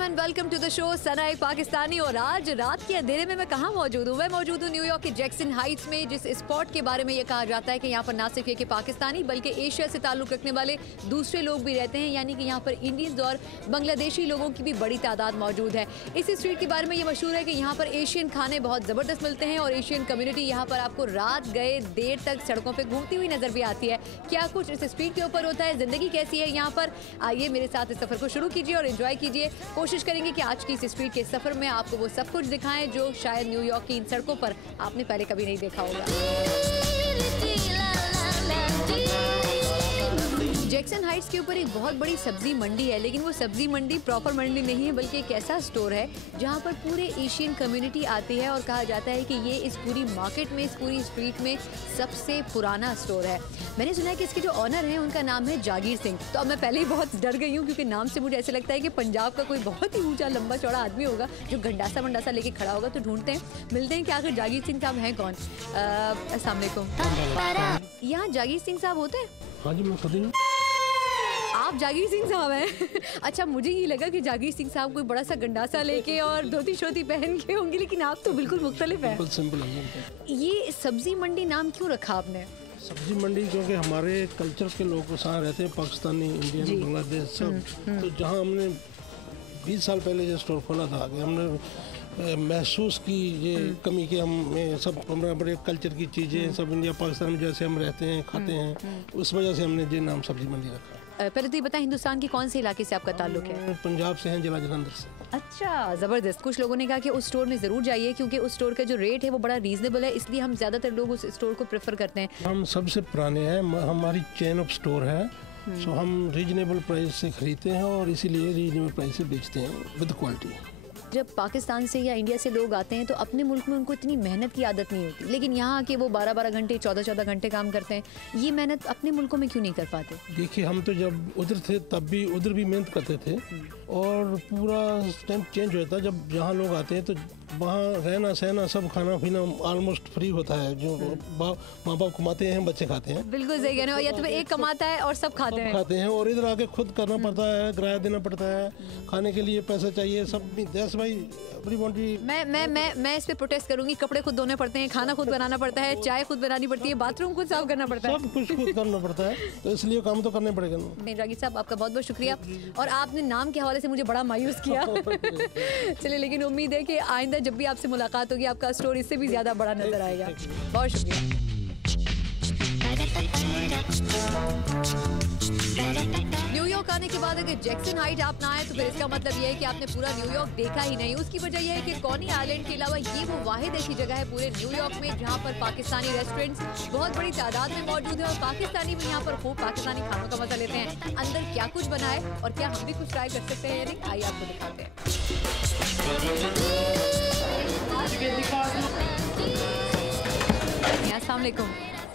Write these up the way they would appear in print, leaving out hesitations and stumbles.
Welcome and welcome to the show Sana एक पाकिस्तानी। और आज रात के अंधेरे में मैं कहाँ मौजूद हूँ? मैं मौजूद हूँ न्यूयॉर्क के जैक्सन हाइट्स में, जिस स्पॉट के बारे में ये कहा जाता है कि यहाँ पर ना सिर्फ ये कि पाकिस्तानी बल्कि एशिया से ताल्लुक़ रखने वाले दूसरे लोग भी रहते हैं, यानी कि यहाँ पर इंडियंस और बांग्लादेशी लोगों की भी बड़ी तादाद मौजूद है। इस स्ट्रीट के बारे में ये मशहूर है कि यहाँ पर एशियन खाने बहुत ज़बरदस्त मिलते हैं और एशियन कम्युनिटी यहाँ पर आपको रात गए देर तक सड़कों पर घूमती हुई नजर भी आती है। क्या कुछ इस स्ट्रीट के ऊपर होता है, ज़िंदगी कैसी है यहाँ पर? आइए मेरे साथ इस सफ़र को शुरू कीजिए और एंजॉय कीजिए। कोशिश करेंगे कि आज की इस स्ट्रीट के सफ़र में आपको वो सब कुछ दिखाएं जो शायद न्यूयॉर्क की इन सड़कों पर आपने पहले कभी नहीं देखा होगा। जैक्सन हाइट्स के ऊपर एक बहुत बड़ी सब्जी मंडी है, लेकिन वो सब्जी मंडी प्रॉपर मंडी नहीं है बल्कि एक ऐसा स्टोर है जहाँ पर पूरे एशियन कम्युनिटी आती है और कहा जाता है कि ये इस पूरी मार्केट में, इस पूरी स्ट्रीट में सबसे पुराना स्टोर है। मैंने सुना है कि इसके जो ऑनर हैं उनका नाम है जागीर सिंह। तो अब मैं पहले ही बहुत डर गई हूँ क्योंकि नाम से मुझे ऐसे लगता है कि पंजाब का कोई बहुत ही ऊंचा लंबा चौड़ा आदमी होगा जो गंडासा वंडासा लेके खड़ा होगा। तो ढूंढते हैं, मिलते हैं कि आखिर जागीर सिंह साहब हैं कौन। अस्सलाम वालेकुम। यहाँ जागीर सिंह साहब होते हैं? हाँ जी, मैं खुद ही। आप जागीर सिंह साहब हैं? अच्छा, मुझे ये लगा कि जागीर सिंह साहब कोई बड़ा सा गंडासा लेके और धोती शोती पहन के होंगे, लेकिन आप तो बिल्कुल मुख्तलिफ हैं। सिंपल है। ये सब्जी मंडी नाम क्यों रखा आपने? सब्जी मंडी क्योंकि हमारे कल्चर के लोग यहाँ रहते हैं, पाकिस्तानी, इंडियन, बांग्लादेश सब। तो जहाँ हमने 20 साल पहले जो स्टोर खोला था कि हमने महसूस की ये कमी कि हम सब हमारे बड़े कल्चर की चीज़ें सब इंडिया पाकिस्तान में जैसे हम रहते हैं खाते हैं, उस वजह से हमने ये नाम सब्जी मंडी रखा। पहले तो ये बताएं, हिंदुस्तान के कौन से इलाके से आपका ताल्लुक है? पंजाब से हैं, जिला जलंधर से। अच्छा, ज़बरदस्त। कुछ लोगों ने कहा कि उस स्टोर में ज़रूर जाइए क्योंकि उस स्टोर का जो रेट है वो बड़ा रीजनेबल है, इसलिए हम ज़्यादातर लोग उस स्टोर को प्रेफर करते हैं। हम सबसे पुराने हैं, हमारी चेन ऑफ स्टोर है, सो हम रीजनेबल प्राइस से खरीदते हैं और इसीलिए रीजनेबल प्राइस से बेचते हैं विद क्वालिटी। जब पाकिस्तान से या इंडिया से लोग आते हैं तो अपने मुल्क में उनको इतनी मेहनत की आदत नहीं होती, लेकिन यहाँ आके वो 12-12 घंटे 14-14 घंटे काम करते हैं। ये मेहनत अपने मुल्कों में क्यों नहीं कर पाते? देखिए, हम तो जब उधर थे तब भी उधर भी मेहनत करते थे और पूरा टाइम चेंज होता है। जब यहाँ लोग आते हैं तो वहाँ रहना सहना सब खाना पीना ऑलमोस्ट फ्री होता है। जो माँ बाप कमाते हैं, बच्चे खाते हैं। बिल्कुल सही कह रहे हो। या तो एक कमाता है और सब खाते हैं और इधर आके खुद करना पड़ता है, किराया देना पड़ता है, खाने के लिए पैसा चाहिए सब। देश भाई मैं इस पे प्रोटेस्ट करूंगी। कपड़े खुद धोने पड़ते हैं, खाना खुद बनाना पड़ता है, चाय खुद बनानी पड़ती है, बाथरूम खुद साफ करना पड़ता है, सब कुछ खुद करना पड़ता है, तो इसलिए काम तो करने पड़ेगा। नहीं जागीर साहब, आपका बहुत बहुत शुक्रिया। और आपने नाम के हवाले से मुझे बड़ा मायूस किया। चलिए, लेकिन उम्मीद है कि आइंदा जब भी आपसे मुलाकात होगी आपका स्टोर इससे भी ज्यादा बड़ा नजर आएगा। बहुत शुक्रिया। न्यूयॉर्क आने के बाद अगर जैक्सन हाइट आप ना आए तो फिर इसका मतलब ये है कि आपने पूरा न्यूयॉर्क देखा ही नहीं। उसकी वजह यह है कि कॉनी आइलैंड के अलावा ये वो वाहिद ऐसी जगह है पूरे न्यूयॉर्क में जहाँ पर पाकिस्तानी रेस्टोरेंट्स बहुत बड़ी तादाद में मौजूद है और पाकिस्तानी भी यहाँ पर खूब पाकिस्तानी खानों का मजा लेते हैं। अंदर क्या कुछ बना है और क्या हम भी कुछ ट्राई कर सकते हैं या नहीं, आइए आपको दिखाते हैं। अस्सलाम वालेकुम।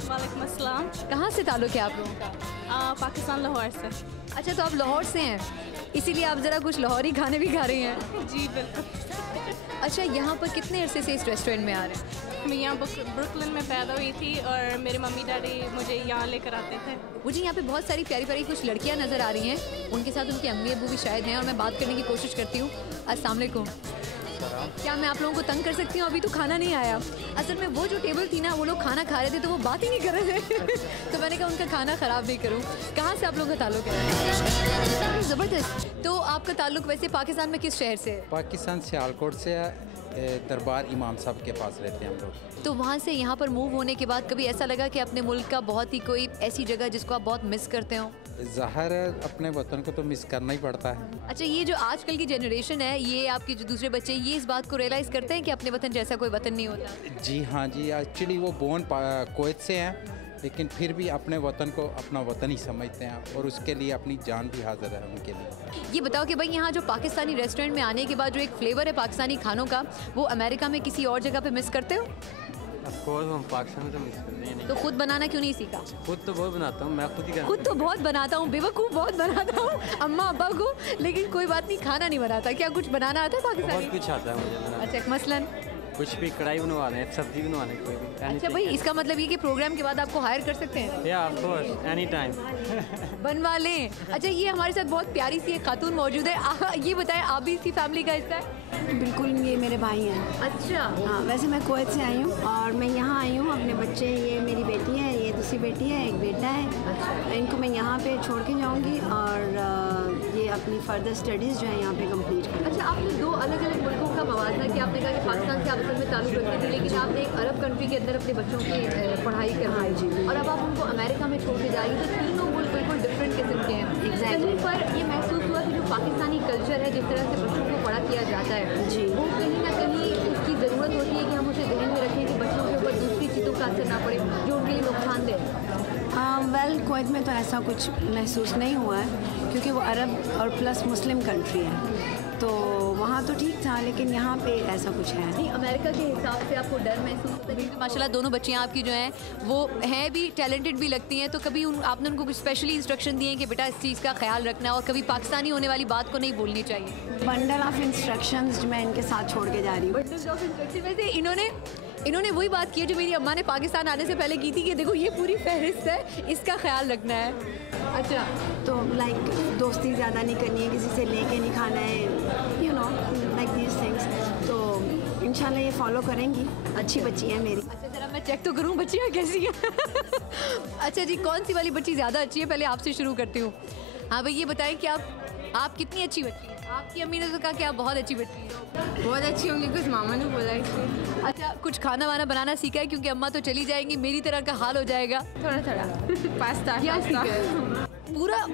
वालेकुम अस्सलाम। कहाँ से ताल्लुक है आप लोगों का? पाकिस्तान, लाहौर से। अच्छा, तो आप लाहौर से हैं, इसीलिए आप ज़रा कुछ लाहौरी खाने भी खा रही हैं? जी बिल्कुल। अच्छा, यहाँ पर कितने अरसे से इस रेस्टोरेंट में आ रहे हैं? मैं यहाँ ब्रुकलिन में पैदा हुई थी और मेरे मम्मी डैडी मुझे यहाँ लेकर आते थे। मुझे यहाँ पे बहुत सारी प्यारी प्यारी कुछ लड़कियाँ नज़र आ रही हैं, उनके साथ उनके अम्मी अब्बू भी शायद हैं और मैं बात करने की कोशिश करती हूँ। अस्सलाम वालेकुम। क्या मैं आप लोगों को तंग कर सकती हूँ? अभी तो खाना नहीं आया। असल में वो जो टेबल थी ना, वो लोग खाना खा रहे थे तो वो बात ही नहीं कर रहे थे। तो मैंने कहा उनका खाना ख़राब नहीं करूँ। कहाँ से आप लोगों का ताल्लुक है? ज़बरदस्त। तो आपका ताल्लुक वैसे पाकिस्तान में किस शहर से है? पाकिस्तान सियालकोट से है। दरबार इमाम साहब के पास रहते हैं हम लोग। तो वहाँ से यहाँ पर मूव होने के बाद कभी ऐसा लगा कि अपने मुल्क का बहुत ही कोई ऐसी जगह जिसको आप बहुत मिस करते हो? ज़ाहिर है, अपने वतन को तो मिस करना ही पड़ता है। अच्छा, ये जो आजकल की जनरेशन है, ये आपके जो दूसरे बच्चे, ये इस बात को रियलाइज़ करते हैं कि अपने वतन जैसा कोई वतन नहीं होता? जी हाँ जी, एक्चुअली वो बोर्न कुवैत से हैं, लेकिन फिर भी अपने वतन को अपना वतन ही समझते हैं और उसके लिए अपनी जान भी हाजिर है उनके लिए। ये बताओ कि भाई यहाँ जो पाकिस्तानी रेस्टोरेंट में आने के बाद जो एक फ्लेवर है पाकिस्तानी खानों का, वो अमेरिका में किसी और जगह पे मिस करते हो? ऑफकोर्स हम पाकिस्तान में तो मिस करते हैं। तो खुद बनाना क्यों नहीं सीखा? खुद तो बहुत बनाता हूँ, मैं खुद ही खुद तो बहुत बनाता हूँ, बेवकूफ़ बहुत बनाता हूँ अम्मा अब्बा को, लेकिन कोई बात नहीं, खाना नहीं बनाता। क्या कुछ बनाना आता है पाकिस्तानी? बहुत कुछ आता है मुझे बनाना। अच्छा, मसलन कुछ भी कढ़ाई बनवा लें, सब्जी बनवा लें, कोई भी। अच्छा भाई, इसका मतलब ये कि प्रोग्राम के बाद आपको हायर कर सकते हैं? या ऑफ कोर्स, एनी टाइम। बनवा लें। अच्छा, ये हमारे साथ बहुत प्यारी सी एक खातून मौजूद है। ये बताएं, आप भी इसी फैमिली का हिस्सा है? बिल्कुल, ये मेरे भाई हैं। अच्छा। हाँ, वैसे मैं कुवैत से आई हूँ और मैं यहाँ आई हूँ। अपने बच्चे, ये मेरी बेटी है, ये दूसरी बेटी है, एक बेटा है। इनको मैं यहाँ पे छोड़ के जाऊँगी और ये अपनी फर्दर स्टडीज़ जो है यहाँ पे कंप्लीट करें। अच्छा, आपने दो अलग अलग मुल्कों का मवाजना कि आपने कहा कि पाकिस्तान से आप असल में ताल्लुक़ रखते थे, लेकिन आपने एक अरब कंट्री के अंदर अपने बच्चों की पढ़ाई करवाई जी, और अब आप उनको अमेरिका में छोड़ के जाएंगे, तो तीनों मुल्क बिल्कुल डिफरेंट किस्म के हैं। कहीं पर ये महसूस हुआ कि जो पाकिस्तानी कल्चर है, जिस तरह से बच्चों को पढ़ा किया जाता है जी, वो कहीं ना कहीं उसकी ज़रूरत होती है कि हम उसे ध्यान में रखें कि बच्चों के ऊपर दूसरी चीज़ों का असर ना पड़े जो उनके लिए नुकसानदेह। वेल, कुवैत में तो ऐसा कुछ महसूस नहीं हुआ है क्योंकि वो अरब और प्लस मुस्लिम कंट्री है, तो वहाँ तो ठीक था, लेकिन यहाँ पे ऐसा कुछ है नहीं। अमेरिका के हिसाब से आपको डर महसूस होता है? क्योंकि माशाल्लाह दोनों बच्चियाँ आपकी जो हैं वो हैं भी, टैलेंटेड भी लगती हैं, तो कभी आपने उनको कुछ स्पेशली इंस्ट्रक्शन दिए हैं कि बेटा इस चीज़ का ख्याल रखना और कभी पाकिस्तानी होने वाली बात को नहीं बोलनी चाहिए? बंडल ऑफ इंस्ट्रक्शंस मैं इनके साथ छोड़ के जा रही हूँ। Bundle of instruction. वैसे इन्होंने वही बात की है जो मेरी अम्मा ने पाकिस्तान आने से पहले की थी कि देखो ये पूरी फहरिस्त है, इसका ख्याल रखना है। अच्छा, तो लाइक दोस्ती ज़्यादा नहीं करनी है, किसी से लेके नहीं खाना है, you know, like these things. तो इंशाल्लाह ये फॉलो करेंगी। अच्छी बच्ची है मेरी। अच्छा, जरा मैं चेक तो करूँ बच्चियाँ कैसी हैं। अच्छा जी, कौन सी वाली बच्ची ज़्यादा अच्छी है? पहले आपसे शुरू करती हूँ। हाँ भाई, ये बताएं कि आप कितनी अच्छी बच्ची हैं? आपकी अम्मी ने तो कहा कि आप बहुत अच्छी बच्ची हैं। बहुत अच्छी होंगी, कुछ मामा ने बोला है। अच्छा, कुछ खाना वाना बनाना सीखा है? क्योंकि अम्मा तो चली जाएंगी, मेरी तरह का हाल हो जाएगा। थोड़ा थोड़ा पास्ता क्या सीखा है?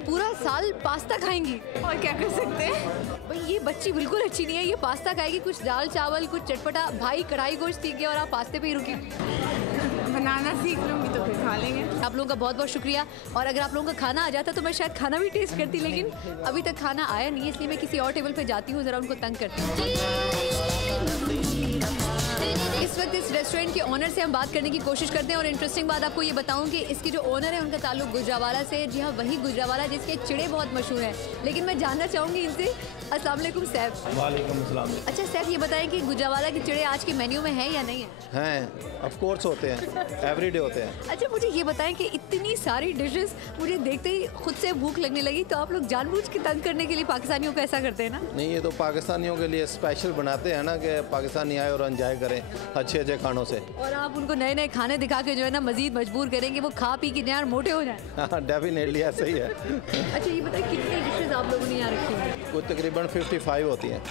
पूरा साल पास्ता खाएंगी? और क्या कर सकते हैं। भाई ये बच्ची बिल्कुल अच्छी नहीं है, ये पास्ता खाएगी, कुछ दाल चावल, कुछ चटपटा। भाई कढ़ाई गोश्त सीख गया और आप पास्ते पे ही रुकी। बनाना सीख लूँगी तो फिर खा लेंगे। आप लोगों का बहुत बहुत शुक्रिया, और अगर आप लोगों का खाना आ जाता तो मैं शायद खाना भी टेस्ट करती, लेकिन अभी तक खाना आया नहीं है, इसलिए मैं किसी और टेबल पे जाती हूँ, ज़रा उनको तंग करती हूँ। इस वक्त इस रेस्टोरेंट के ऑनर से हम बात करने की कोशिश करते हैं, और इंटरेस्टिंग बात आपको ये बताऊं कि इसके जो ओनर है उनका ताल्लुक गुजरावाला से है। जी हाँ, वही गुजरावाला जिसके चिड़े बहुत मशहूर हैं। लेकिन मैं जानना चाहूँगी इनसे। अस्सलाम वालेकुम सैफ। वालेकुम अस्सलाम। अच्छा सैफ, ये बताएं कि गुजरावाला के चिड़े आज के मेन्यू में हैं या नहीं है? हैं, ऑफ कोर्स होते हैं, एवरीडे होते हैं। अच्छा, मुझे ये बताएं कि इतनी सारी डिशेस मुझे देखते ही खुद से भूख लगने लगी, तो आप लोग जानबूझ के तंग करने के लिए पाकिस्तानियों को ऐसा करते हैं ना? नहीं, ये तो पाकिस्तानियों के लिए स्पेशल बनाते हैं ना कि पाकिस्तानी आए और एंजॉय करें अच्छे अच्छे खानों से। और आप उनको नए नए खाने दिखा के जो है ना मजीद मजबूर करेंगे वो खा पी के यार मोटे हो जाएं। हाँ, डेफिनेटली ऐसा ही है। अच्छा, ये बताएं कितनी डिशेस आप लोगों ने यहाँ रखी हैं? वो तकरीबन 55 होती हैं।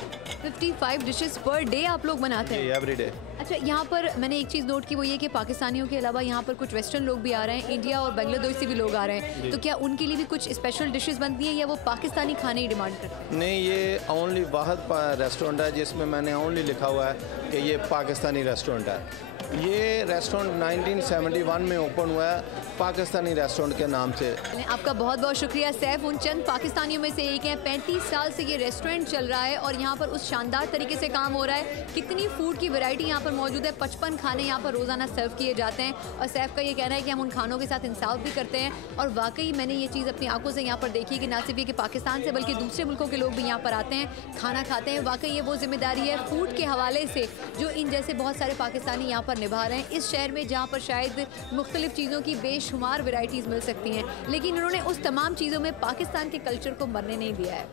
55 डिशेस पर डे आप लोग बनाते हैं? एवरीडे। अच्छा, यहाँ पर मैंने एक चीज़ नोट की, वो ये कि पाकिस्तानियों के अलावा यहाँ पर कुछ वेस्टर्न लोग भी आ रहे हैं, इंडिया और बांग्लादेश से भी लोग आ रहे हैं, तो क्या उनके लिए भी कुछ स्पेशल डिशेस बनती हैं या वो पाकिस्तानी खाने ही डिमांड करते हैं? नहीं, ये ओनली वाहद रेस्टोरेंट है जिसमें मैंने ओनली लिखा हुआ है कि ये पाकिस्तानी रेस्टोरेंट है। ये रेस्टोरेंट 1971 में ओपन हुआ है पाकिस्तानी रेस्टोरेंट के नाम से। आपका बहुत बहुत शुक्रिया सैफ, उन चंद पाकिस्तानियों में से एक हैं। 35 साल से ये रेस्टोरेंट चल रहा है और यहाँ पर उस शानदार तरीके से काम हो रहा है। कितनी फूड की वैरायटी यहाँ पर मौजूद है, 55 खाने यहाँ पर रोज़ाना सर्व किए जाते हैं, और सैफ का ये कहना है कि हम उन खानों के साथ इंसाफ भी करते हैं। और वाकई मैंने ये चीज़ अपनी आंखों से यहाँ पर देखी कि ना सिर्फ ये कि पाकिस्तान से बल्कि दूसरे मुल्कों के लोग भी यहाँ पर आते हैं, खाना खाते हैं। वाकई ये वो जिम्मेदारी है फूड के हवाले से जो इन जैसे बहुत सारे पाकिस्तानी यहाँ पर निभा रहे हैं इस शहर में, जहाँ पर शायद मुख्तलिफ चीज़ों की बेशुमार वैरायटीज़ मिल सकती हैं, लेकिन उन्होंने उस तमाम चीज़ों में पाकिस्तान के कल्चर को मरने नहीं दिया है।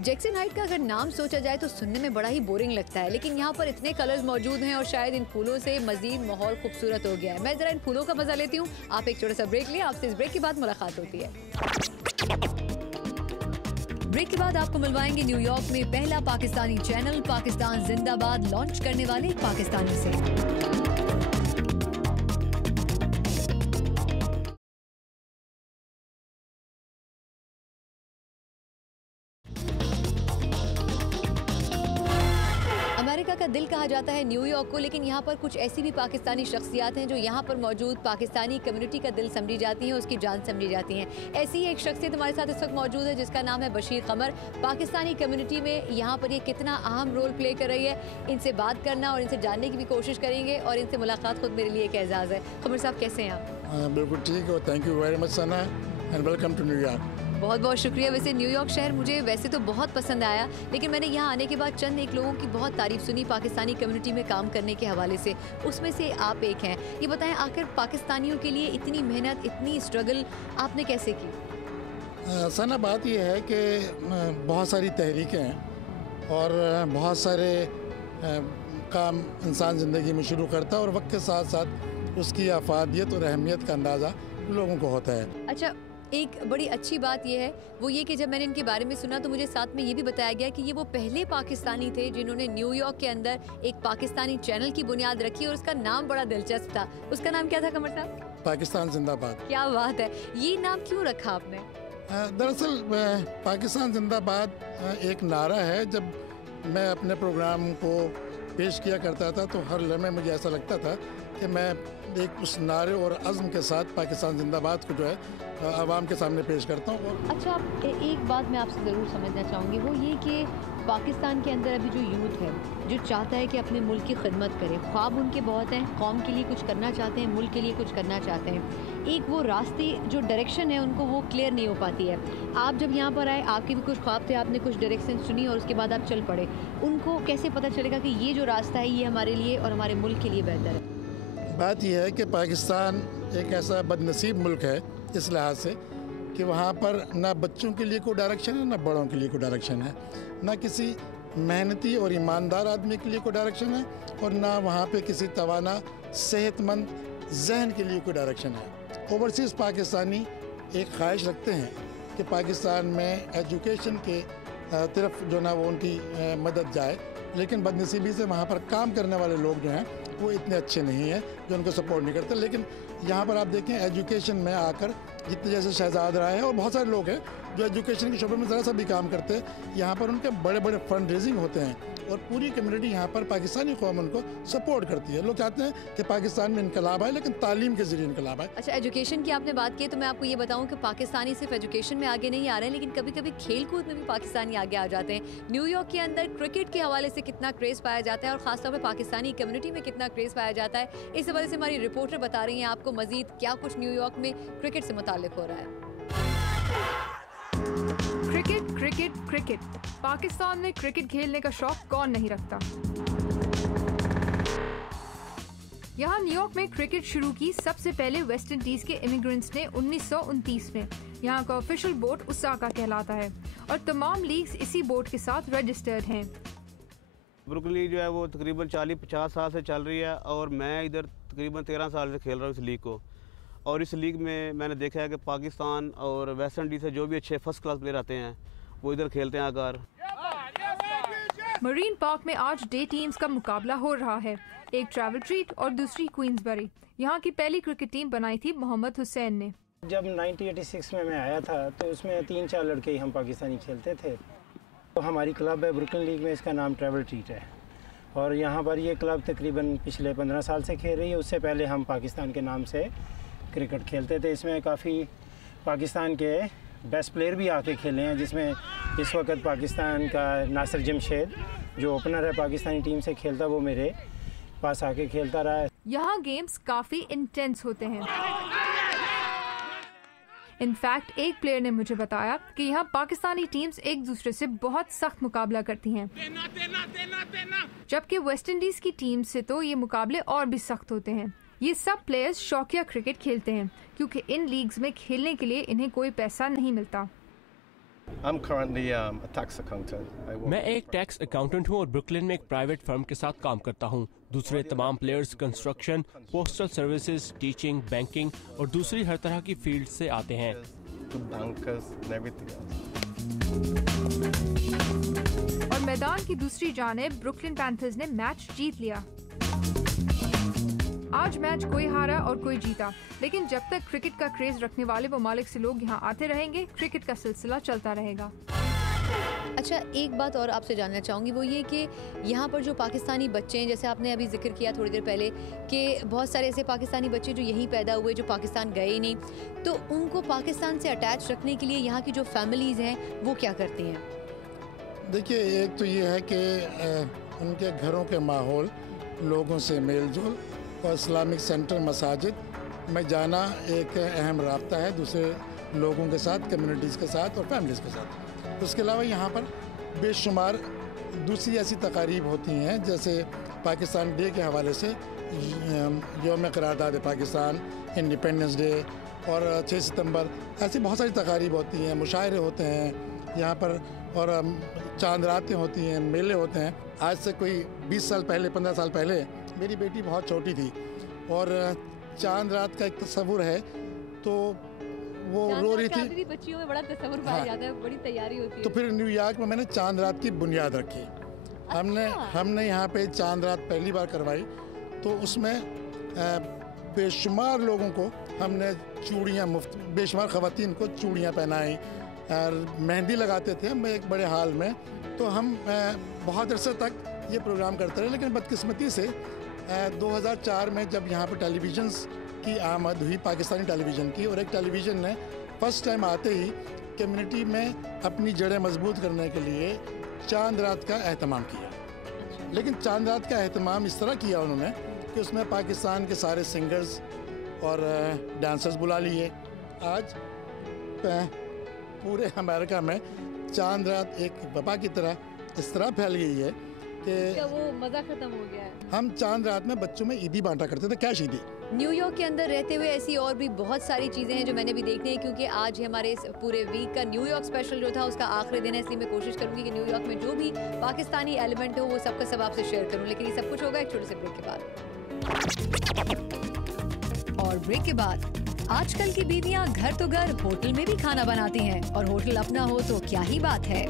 जैक्सन हाइट का अगर नाम सोचा जाए तो सुनने में बड़ा ही बोरिंग लगता है, लेकिन यहाँ पर इतने कलर्स मौजूद हैं और शायद इन फूलों से मजीद माहौल खूबसूरत हो गया है। मैं ज़रा इन फूलों का मजा लेती हूँ। आप एक छोटा सा ब्रेक लें, आपसे इस ब्रेक के बाद मुलाकात होती है। ब्रेक के बाद आपको मिलवाएंगे न्यूयॉर्क में पहला पाकिस्तानी चैनल पाकिस्तान जिंदाबाद लॉन्च करने वाले एक पाकिस्तानी से। अमेरिका का दिल कहा जाता है न्यूयॉर्क को, लेकिन यहाँ पर कुछ ऐसी भी पाकिस्तानी शख्सियात हैं जो यहाँ पर मौजूद पाकिस्तानी कम्युनिटी का दिल समझी जाती हैं, उसकी जान समझी जाती हैं। ऐसी एक शख्सियत हमारे साथ इस वक्त मौजूद है जिसका नाम है बशीर कमर। पाकिस्तानी कम्युनिटी में यहाँ पर ये कितना अहम रोल प्ले कर रही है, इनसे बात करना और इनसे जानने की भी कोशिश करेंगे, और इनसे मुलाकात खुद मेरे लिए एक एजाज़ है। कमर साहब, कैसे हैं आप? बिल्कुल ठीक हो, thank you very much Sana and welcome to New York. बहुत बहुत शुक्रिया। वैसे न्यूयॉर्क शहर मुझे वैसे तो बहुत पसंद आया, लेकिन मैंने यहाँ आने के बाद चंद एक लोगों की बहुत तारीफ सुनी पाकिस्तानी कम्युनिटी में काम करने के हवाले से, उसमें से आप एक हैं। ये बताएं आखिर पाकिस्तानियों के लिए इतनी मेहनत, इतनी स्ट्रगल आपने कैसे की? सना बात यह है कि बहुत सारी तहरीकें हैं और बहुत सारे काम इंसान ज़िंदगी में शुरू करता है और वक्त के साथ साथ उसकी अफादियत और अहमियत का अंदाज़ा लोगों को होता है। अच्छा, एक बड़ी अच्छी बात यह है वो ये कि जब मैंने इनके बारे में सुना तो मुझे साथ में ये भी बताया गया कि ये वो पहले पाकिस्तानी थे जिन्होंने न्यूयॉर्क के अंदर एक पाकिस्तानी चैनल की बुनियाद रखी और उसका नाम बड़ा दिलचस्प था। उसका नाम क्या था कमर साहब? पाकिस्तान जिंदाबाद। क्या बात है, ये नाम क्यों रखा आपने? दरअसल पाकिस्तान जिंदाबाद एक नारा है। जब मैं अपने प्रोग्राम को पेश किया करता था तो हर लम्हे मुझे ऐसा लगता था कि मैं एक उस नारे और अज़्म के साथ पाकिस्तान जिंदाबाद को जो है आवाम के सामने पेश करता हूँ। अच्छा, एक बात मैं आपसे ज़रूर समझना चाहूँगी, वो ये कि पाकिस्तान के अंदर अभी जो यूथ है जो चाहता है कि अपने मुल्क की खिदमत करे, ख्वाब उनके बहुत हैं, कौम के लिए कुछ करना चाहते हैं, मुल्क के लिए कुछ करना चाहते हैं, एक वो रास्ते जो डायरेक्शन है उनको वो क्लियर नहीं हो पाती है। आप जब यहाँ पर आए आपके भी कुछ ख्वाब थे, आपने कुछ डायरेक्शन चुनी और उसके बाद आप चल पड़े, उनको कैसे पता चलेगा कि ये जो रास्ता है ये हमारे लिए और हमारे मुल्क के लिए बेहतर है? बात यह है कि पाकिस्तान एक ऐसा बदनसीब मुल्क है इस लिहाज से कि वहाँ पर ना बच्चों के लिए कोई डायरेक्शन है, ना बड़ों के लिए कोई डायरेक्शन है, ना किसी मेहनती और ईमानदार आदमी के लिए कोई डायरेक्शन है और ना वहाँ पे किसी तवाना सेहतमंद जहन के लिए कोई डायरेक्शन है। ओवरसीज़ पाकिस्तानी एक ख्वाहिश रखते हैं कि पाकिस्तान में एजुकेशन के तरफ जो ना वो उनकी मदद जाए, लेकिन बदनसीबी से वहाँ पर काम करने वाले लोग जो हैं वो इतने अच्छे नहीं हैं जो उनको सपोर्ट नहीं करते। लेकिन यहाँ पर आप देखें एजुकेशन में आकर जितने जैसे शहजाद राय है और बहुत सारे लोग हैं जो एजुकेशन के शोबे में ज़रा सा भी काम करते हैं, यहाँ पर उनके बड़े बड़े फंड रेजिंग होते हैं और पूरी कम्युनिटी यहाँ पर पाकिस्तानी कौम उनको सपोर्ट करती है। लोग चाहते हैं कि पाकिस्तान में इनकलाब आए, लेकिन तालीम के ज़रिए इनकलाब आए। अच्छा, एजुकेशन की आपने बात की तो मैं आपको ये बताऊं कि पाकिस्तानी सिर्फ एजुकेशन में आगे नहीं आ रहे हैं, लेकिन कभी कभी खेल कूद में भी पाकिस्तानी आगे आ जाते हैं। न्यूयॉर्क के अंदर क्रिकेट के हवाले से कितना क्रेज़ पाया जाता है और ख़ासतौर पर पाकिस्तानी कम्युनिटी में कितना क्रेज़ पाया जाता है, इस हवाले से हमारी रिपोर्टर बता रही हैं आपको मज़ीद क्या कुछ न्यूयॉर्क में क्रिकेट से मुताल्लिक हो रहा है। क्रिकेट क्रिकेट क्रिकेट, पाकिस्तान में क्रिकेट खेलने का शौक कौन नहीं रखता। यहाँ न्यूयॉर्क में क्रिकेट शुरू की सबसे पहले वेस्ट इंडीज के इमिग्रेंट्स ने 1929 में। यहाँ का ऑफिशियल बोर्ड उसाका कहलाता है और तमाम लीग्स इसी बोर्ड के साथ रजिस्टर्ड हैं। ब्रुकलिन लीग जो है वो तकरीबन 40-50 साल से चल रही है और मैं इधर तकरीबन 13 साल से खेल रहा हूँ इस लीग को। और इस लीग में मैंने देखा है कि पाकिस्तान और वेस्ट इंडीज से जो भी अच्छे फर्स्ट क्लास प्लेयर आते हैं वो इधर खेलते हैं आकर। मरीन पार्क में आज डे टीम्स का मुकाबला हो रहा है, एक ट्रैवल ट्रीट और दूसरी क्वींसबरी। यहाँ की पहली क्रिकेट टीम बनाई थी मोहम्मद हुसैन ने। जब 1986 में मैं आया था तो उसमें 3-4 लड़के ही हम पाकिस्तानी खेलते थे। तो हमारी क्लब है ब्रुकलिन लीग में, इसका नाम ट्रैवल ट्रीट है और यहाँ पर ये क्लब तकरीबन पिछले 15 साल से खेल रही है। उससे पहले हम पाकिस्तान के नाम से क्रिकेट खेलते थे। इसमें काफ़ी पाकिस्तान के बेस्ट प्लेयर भी आके खेले हैं, जिसमें इस वक्त पाकिस्तान का नासिर जमशेद जो ओपनर है पाकिस्तानी टीम से खेलता, वो मेरे पास आके खेलता रहा है। यहाँ गेम्स काफ़ी इंटेंस होते हैं। इनफैक्ट एक प्लेयर ने मुझे बताया कि यहाँ पाकिस्तानी टीम्स एक दूसरे से बहुत सख्त मुकाबला करती हैं, जबकि वेस्ट इंडीज की टीम से तो ये मुकाबले और भी सख्त होते हैं। ये सब प्लेयर्स शौकिया क्रिकेट खेलते हैं क्योंकि इन लीग्स में खेलने के लिए इन्हें कोई पैसा नहीं मिलता। मैं एक टैक्स अकाउंटेंट हूँ और ब्रुकलिन में एक प्राइवेट फर्म के साथ काम करता हूँ। दूसरे तमाम players construction, postal services, teaching, banking और दूसरी हर तरह की फील्ड से आते हैं। और मैदान की दूसरी जानिब ब्रुकलिन पैंथर्स ने मैच जीत लिया। आज मैच कोई हारा और कोई जीता, लेकिन जब तक क्रिकेट का क्रेज रखने वाले ममालिक से लोग यहाँ आते रहेंगे, क्रिकेट का सिलसिला चलता रहेगा। अच्छा, एक बात और आपसे जानना चाहूँगी, वो ये कि यहाँ पर जो पाकिस्तानी बच्चे हैं, जैसे आपने अभी जिक्र किया थोड़ी देर पहले कि बहुत सारे ऐसे पाकिस्तानी बच्चे जो यहीं पैदा हुए, जो पाकिस्तान गए ही नहीं, तो उनको पाकिस्तान से अटैच रखने के लिए यहाँ की जो फैमिलीज़ हैं वो क्या करती हैं? देखिए, एक तो ये है कि उनके घरों के माहौल, लोगों से मेल जोल और इस्लामिक सेंटर, मसाजिद में जाना एक अहम राब्ता है। दूसरे लोगों के साथ, कम्युनिटीज़ के साथ और फैमिलीज़ के साथ। उसके अलावा यहाँ पर बेशुमार दूसरी ऐसी तकारीब होती हैं, जैसे पाकिस्तान डे के हवाले से यौम करारदाद पाकिस्तान, इंडिपेंडेंस डे और 6 सितंबर, ऐसी बहुत सारी तकारीब होती हैं, मुशायरे होते हैं यहाँ पर और चांद रातें होती हैं, मेले होते हैं। आज से कोई 20 साल पहले, 15 साल पहले मेरी बेटी बहुत छोटी थी और चांद रात का एक तस्वुर है, तो वो रो रही थी। बच्चियों में बड़ा तस्वुर पाया जाता है, बड़ी तैयारी होती है। तो फिर न्यूयॉर्क में मैंने चांद रात की बुनियाद रखी। हमने यहाँ पे चांद रात पहली बार करवाई, तो उसमें बेशुमार लोगों को हमने चूड़ियाँ मुफ्त, बेशुमार ख़वातीन को चूड़ियाँ पहनाई और मेहंदी लगाते थे हम एक बड़े हाल में। तो हम बहुत अरसे तक ये प्रोग्राम करते रहे, लेकिन बदकिस्मती से 2004 में जब यहाँ पर टेलीविज़न की आमद हुई, पाकिस्तानी टेलीविज़न की, और एक टेलीविज़न ने फर्स्ट टाइम आते ही कम्युनिटी में अपनी जड़ें मजबूत करने के लिए चांद रात का एहतमाम किया। लेकिन चांद रात का एहतमाम इस तरह किया उन्होंने कि उसमें पाकिस्तान के सारे सिंगर्स और डांसर्स बुला लिए। आज पूरे अमेरिका में चांद रात एक वबा की तरह इस तरह फैल गई है कि वो मज़ा ख़त्म हो गया है। हम चांद रात में बच्चों में ईदी बांटा करते थे, कैश ईदी। न्यूयॉर्क के अंदर रहते हुए ऐसी और भी बहुत सारी चीज़ें हैं जो मैंने भी देखनी है, क्योंकि आज हमारे इस पूरे वीक का न्यूयॉर्क स्पेशल जो था उसका आखिरी दिन है, इसलिए मैं कोशिश करूंगी कि न्यूयॉर्क में जो भी पाकिस्तानी एलिमेंट हो वो सबका सब आपसे शेयर करूं। लेकिन ये सब कुछ होगा एक छोटे से ब्रेक के बाद। और ब्रेक के बाद आजकल की बीवियां घर तो घर होटल में भी खाना बनाती हैं, और होटल अपना हो तो क्या ही बात है।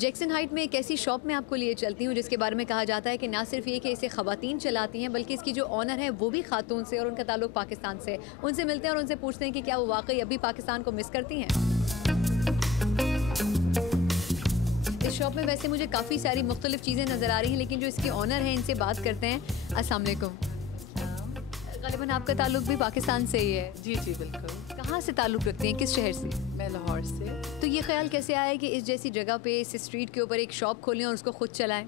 जैक्सन हाइट में एक ऐसी शॉप में आपको लिए चलती हूँ जिसके बारे में कहा जाता है कि ना सिर्फ ये कि इसे ख़वातीन चलाती हैं, बल्कि इसकी जो ऑनर है वो भी खातून से और उनका ताल्लुक पाकिस्तान से। उनसे मिलते हैं और उनसे पूछते हैं कि क्या वो वाकई अभी पाकिस्तान को मिस करती हैं। इस शॉप में वैसे मुझे काफ़ी सारी मुख्तलिफ चीज़ें नज़र आ रही हैं, लेकिन जो इसकी ऑनर है इनसे बात करते हैं। अस्सलाम वालेकुम। ग़ालिबन आपका ताल्लुक भी पाकिस्तान से ही है? जी जी बिल्कुल। कहाँ से ताल्लुक़ रखते हैं, किस शहर से? मैं लाहौर से। तो ये ख्याल कैसे आया कि इस जैसी जगह पे, इस स्ट्रीट के ऊपर एक शॉप खोलें और उसको खुद चलाएं?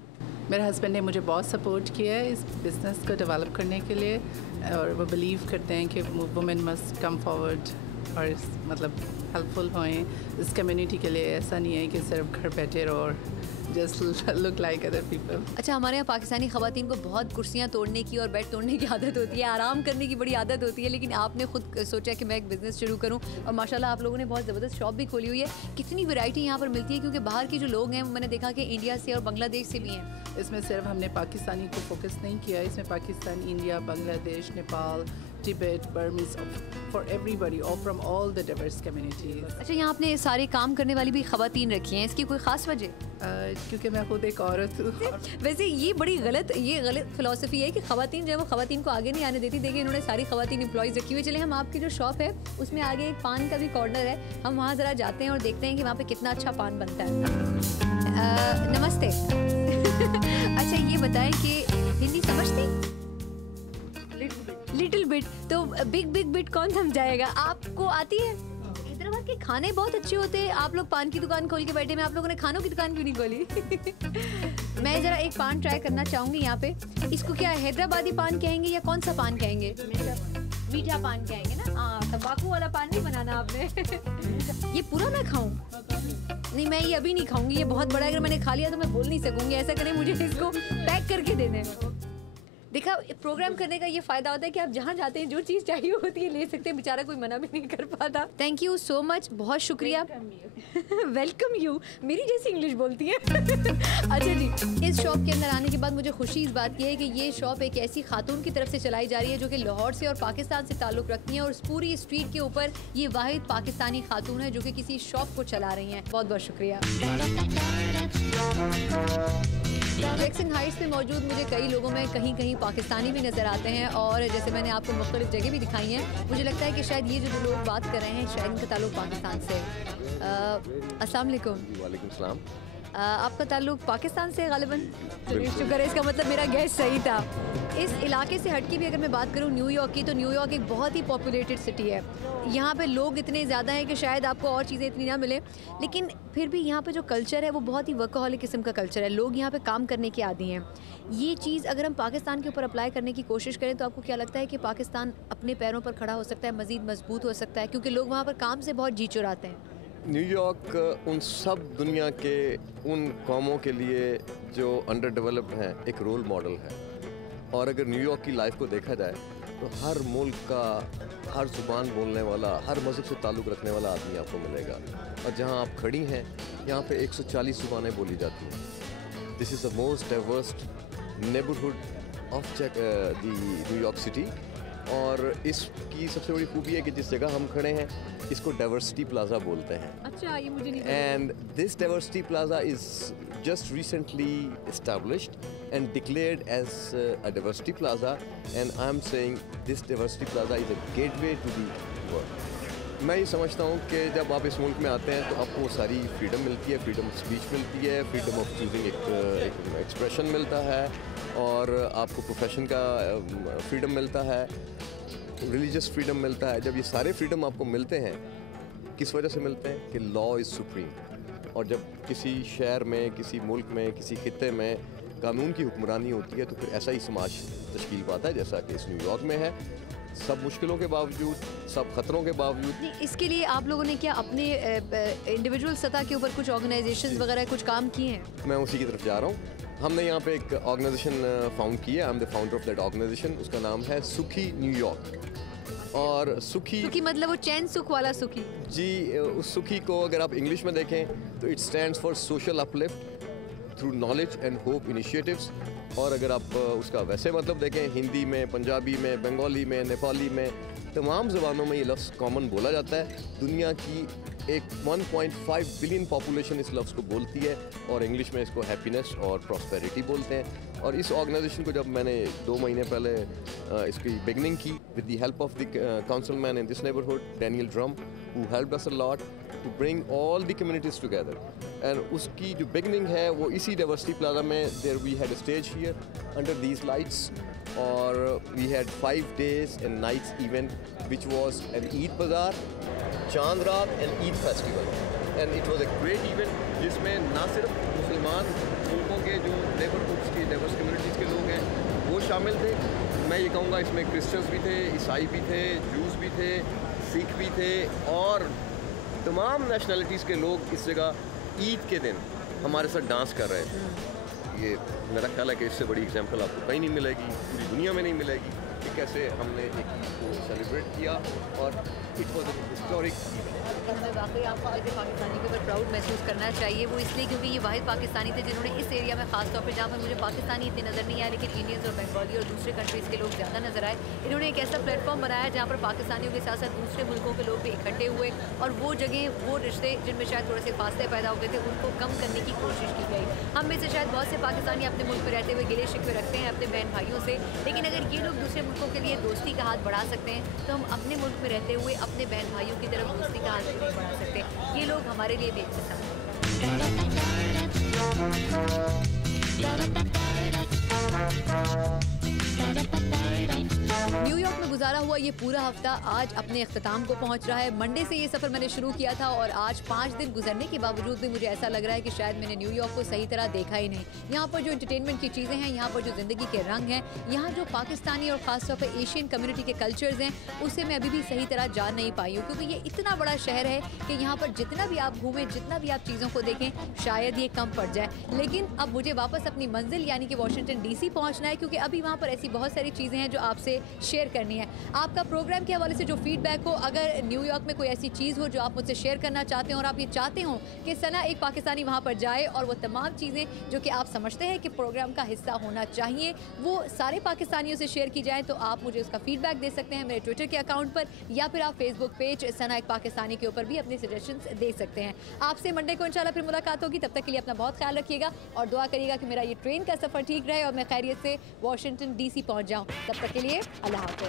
मेरे हस्बैंड ने मुझे बहुत सपोर्ट किया है इस बिज़नेस को डेवलप करने के लिए, और वो बिलीव करते हैं कि वुमेन मस्ट कम फॉरवर्ड और मतलब हेल्पफुल होएं इस कम्युनिटी के लिए। ऐसा नहीं है कि सिर्फ घर बैठे रहो और just look like other people. अच्छा, हमारे यहाँ पाकिस्तानी ख़वातीन को बहुत कुर्सियाँ तोड़ने की और बेड तोड़ने की आदत होती है, आराम करने की बड़ी आदत होती है, लेकिन आपने खुद सोचा कि मैं एक बिज़नेस शुरू करूँ, और माशाल्लाह आप लोगों ने बहुत ज़बरदस्त शॉप भी खोली हुई है। कितनी वैरायटी यहाँ पर मिलती है, क्योंकि बाहर के जो लोग हैं मैंने देखा कि इंडिया से और बांग्लादेश से भी हैं। इसमें सिर्फ हमने पाकिस्तानी को फोकस नहीं किया, इसमें Pakistan, India, Bangladesh, Nepal, Tibet, Burmese, for everybody और from all the diverse communities. अच्छा, यहाँ आपने सारे काम करने वाली भी ख़वातीन रखी हैं, इसकी कोई ख़ास वजह? क्योंकि मैं खुद एक औरत हूँ। वैसे ये बड़ी गलत फ़िलॉसफी है कि ख़वातीन जो है वो ख़वातीन को आगे नहीं आने देती। देखिए इन्होंने सारी ख़वातीन एम्प्लॉयज़ रखी हुई। चले हम आपकी जो शॉप है उसमें आगे एक पान का भी कॉर्नर है, हम वहाँ ज़रा जाते हैं और देखते हैं कि वहाँ पे कितना अच्छा पान बनता है। नमस्ते। अच्छा ये बताएं कि हिंदी समझती? Little bit. तो बिग बिट कौन समझाएगा? आपको आती है? हैदराबाद के खाने बहुत अच्छे होते हैं। आप लोग पान की दुकान खोल के बैठे में, आप लोगों ने खानों की दुकान क्यों नहीं खोली? मैं ज़रा एक पान ट्राई करना चाहूँगी यहाँ पे। इसको क्या हैदराबादी पान कहेंगे या कौन सा पान कहेंगे? मीठा पान कहेंगे ना? हाँ, तंबाकू वाला पान नहीं बनाना आपने। ये पूरा मैं खाऊं? नहीं, मैं ये अभी नहीं खाऊंगी, ये बहुत बड़ा है। अगर मैंने खा लिया तो मैं बोल नहीं सकूंगी। ऐसा करें, मुझे इसको पैक करके दे दें। देखा, प्रोग्राम करने का ये फ़ायदा होता है कि आप जहाँ जाते हैं जो चीज़ चाहिए होती है ले सकते हैं, बेचारा कोई मना भी नहीं कर पाता। थैंक यू सो मच, बहुत शुक्रिया। वेलकम यू, मेरी जैसी इंग्लिश बोलती है। अच्छा जी, इस शॉप के अंदर आने के बाद मुझे खुशी इस बात की है कि ये शॉप एक ऐसी खातून की तरफ से चलाई जा रही है जो कि लाहौर से और पाकिस्तान से ताल्लुक़ रखती हैं, और इस पूरी स्ट्रीट के ऊपर ये वाहिद पाकिस्तानी खातून है जो कि किसी शॉप को चला रही हैं। बहुत बहुत शुक्रिया। जैक्सन हाइट्स में मौजूद मुझे कई लोगों में कहीं कहीं पाकिस्तानी भी नज़र आते हैं, और जैसे मैंने आपको मुख्तलिफ जगह भी दिखाई हैं, मुझे लगता है कि शायद ये जो लोग बात कर रहे हैं शायद इनका ताल्लुक पाकिस्तान से। अस्सलाम वालेकुम। वालेकुम सलाम। आपका ताल्लुक पाकिस्तान से गालिबन? शुक्र है, इसका मतलब मेरा गैस सही था। इस इलाके से हटके भी अगर मैं बात करूँ न्यूयॉर्क की, तो न्यूयॉर्क एक बहुत ही पॉपुलेटेड सिटी है। यहाँ पे लोग इतने ज़्यादा हैं कि शायद आपको और चीज़ें इतनी ना मिले, लेकिन फिर भी यहाँ पे जो कल्चर है वो बहुत ही वर्कहॉलिक किस्म का कल्चर है। लोग यहाँ पे काम करने के आदी हैं। ये चीज़ अगर हम पाकिस्तान के ऊपर अप्लाई करने की कोशिश करें तो आपको क्या लगता है कि पाकिस्तान अपने पैरों पर खड़ा हो सकता है, मज़ीद मजबूत हो सकता है? क्योंकि लोग वहाँ पर काम से बहुत जी चुराते हैं। न्यूयॉर्क उन सब दुनिया के उन कौमों के लिए जो अंडर डेवलप्ड हैं एक रोल मॉडल है। और अगर न्यूयॉर्क की लाइफ को देखा जाए तो हर मुल्क का, हर ज़ुबान बोलने वाला, हर मज़हब से ताल्लुक़ रखने वाला आदमी आपको मिलेगा। और जहाँ आप खड़ी हैं यहाँ पे 140 ज़ुबानें बोली जाती हैं। This is the most diverse neighbourhood of New York city. और इसकी सबसे बड़ी खूबी है कि जिस जगह हम खड़े हैं इसको डाइवर्सिटी प्लाजा बोलते हैं। अच्छा, ये मुझे नहीं पता। And this diversity plaza is just recently established and declared as a diversity plaza, and I'm saying this diversity plaza is a gateway to the world। मैं ये समझता हूँ कि जब आप इस मुल्क में आते हैं तो आपको सारी फ्रीडम मिलती है, फ्रीडम ऑफ स्पीच मिलती है, फ्रीडम ऑफ चूजिंग एक एक्सप्रेशन मिलता है, और आपको प्रोफेशन का फ्रीडम मिलता है, रिलीजियस फ्रीडम मिलता है। जब ये सारे फ्रीडम आपको मिलते हैं, किस वजह से मिलते हैं कि लॉ इज़ सुप्रीम। और जब किसी शहर में, किसी मुल्क में, किसी खित्ते में कानून की हुक्मरानी होती है तो फिर ऐसा ही समाज तश्कील पाता है जैसा कि इस न्यूयॉर्क में है। सब मुश्किलों के बावजूद, सब ख़तरों के बावजूद। इसके लिए आप लोगों ने क्या अपने इंडिविजुअल सतह के ऊपर कुछ ऑर्गेनाइजेशंस वगैरह कुछ काम किए हैं? मैं उसी की तरफ जा रहा हूँ। हमने यहाँ पे एक ऑर्गेनाइजेशन फाउंड की है। I am the founder of that organization. उसका नाम है सुखी न्यूयॉर्क। और सुखी मतलब वो चैन सुख वाला सुखी जी। उस सुखी को अगर आप इंग्लिश में देखें तो it stands for social uplift through knowledge and hope initiatives. और अगर आप उसका वैसे मतलब देखें, हिंदी में, पंजाबी में, बंगाली में, नेपाली में, तमाम ज़बानों में ये लफ्ज़ कॉमन बोला जाता है। दुनिया की एक 1.5 बिलियन पॉपुलेशन इस लफ्ज़ को बोलती है, और इंग्लिश में इसको हैप्पीनेस और प्रॉस्पेरिटी बोलते हैं। और इस ऑर्गेनाइजेशन को जब मैंने 2 महीने पहले इसकी बिगनिंग की with the help of the councilman in this neighbourhood, Daniel Drum, who helped us a lot to bring all the communities together. And उसकी जो बिगनिंग है वो इसी डाइवर्सिटी प्लाजा में, there we had a stage here under these lights, और we had 5 days and nights event which was an Eid Bazaar, चांद रात and Eid festival. And it was a great event जिसमें ना सिर्फ मुसलमान मुल्कों के जो नेबरहुड्स की डाइवर्स कम्युनिटीज़ के लोग हैं वो शामिल थे। मैं ये कहूँगा इसमें क्रिश्चियंस भी थे, ईसाई भी थे, जूस भी थे, सिख भी थे, और तमाम नेशनलिटीज़ के लोग इस जगह ईद के दिन हमारे साथ डांस कर रहे थे। ये मेरा ख्याल है कि इससे बड़ी एग्जाम्पल आपको कहीं नहीं मिलेगी, पूरी दुनिया में नहीं मिलेगी कि कैसे हमने एक ईद को सेलिब्रेट किया। और इट वॉज अ हिस्टोरिक हमें वाकई आपको जैसे पाकिस्तानी के ऊपर प्राउड महसूस करना चाहिए। वो इसलिए क्योंकि ये वाहिद पाकिस्तानी थे जिन्होंने इस एरिया में खास तौर पे, जहाँ पर मुझे पाकिस्तानी इतने नज़र नहीं आए लेकिन इंडियंस और बंगाली और दूसरे कंट्रीज़ के लोग ज़्यादा नज़र आए, इन्होंने एक ऐसा प्लेटफॉर्म बनाया जहाँ पर पाकिस्तानियों के साथ साथ दूसरे मुल्कों के लोग भी इकट्ठे हुए, और वो जगह, वो रिश्ते जिनमें शायद थोड़े से फासले पैदा हो गए थे, उनको कम करने की कोशिश की गई। हम में से शायद बहुत से पाकिस्तानी अपने मुल्क में रहते हुए गिले शिकवे रखते हैं अपने बहन भाइयों से, लेकिन अगर ये लोग दूसरे मुल्कों के लिए दोस्ती का हाथ बढ़ा सकते हैं तो हम अपने मुल्क में रहते हुए अपने बहन भाइयों की तरफ दोस्ती का हाथ नहीं बढ़ा सकते। ये लोग हमारे लिए बेइज्जत हैं। न्यूयॉर्क में गुजारा हुआ ये पूरा हफ्ता आज अपने अख्ताम को पहुंच रहा है। मंडे से ये सफ़र मैंने शुरू किया था और आज 5 दिन गुजरने के बावजूद भी मुझे ऐसा लग रहा है कि शायद मैंने न्यूयॉर्क को सही तरह देखा ही नहीं। यहाँ पर जो एंटरटेनमेंट की चीज़ें हैं, यहाँ पर जो ज़िंदगी के रंग हैं, यहाँ जो पाकिस्तानी और ख़ासतौर पर एशियन कम्युनिटी के कल्चर्स हैं, उसे मैं अभी भी सही तरह जान नहीं पाई हूँ, क्योंकि ये इतना बड़ा शहर है कि यहाँ पर जितना भी आप घूमें, जितना भी आप चीज़ों को देखें, शायद ये कम पड़ जाए। लेकिन अब मुझे वापस अपनी मंजिल यानी कि वाशिंगटन DC पहुँचना है, क्योंकि अभी वहाँ पर ऐसी बहुत सारी चीज़ें हैं जो आपसे शेयर करनी है। आपका प्रोग्राम के हवाले से जो फीडबैक हो, अगर न्यूयॉर्क में कोई ऐसी चीज़ हो जो आप मुझसे शेयर करना चाहते हैं और आप ये चाहते हो कि सना एक पाकिस्तानी वहाँ पर जाए और वो तमाम चीज़ें जो कि आप समझते हैं कि प्रोग्राम का हिस्सा होना चाहिए वो सारे पाकिस्तानियों से शेयर की जाए, तो आप मुझे उसका फीडबैक दे सकते हैं मेरे ट्विटर के अकाउंट पर, या फिर आप फेसबुक पेज सना एक पाकिस्तानी के ऊपर भी अपने सजेशंस दे सकते हैं। आपसे मंडे को इंशाल्लाह फिर मुलाकात होगी। तब तक के लिए अपना बहुत ख्याल रखिएगा और दुआ करिएगा कि मेरा ये ट्रेन का सफ़र ठीक रहे और मैं खैरियत से वाशिंगटन DC पहुँच जाऊँ। तब तक के लिए अल्लाह हाफ़िज़।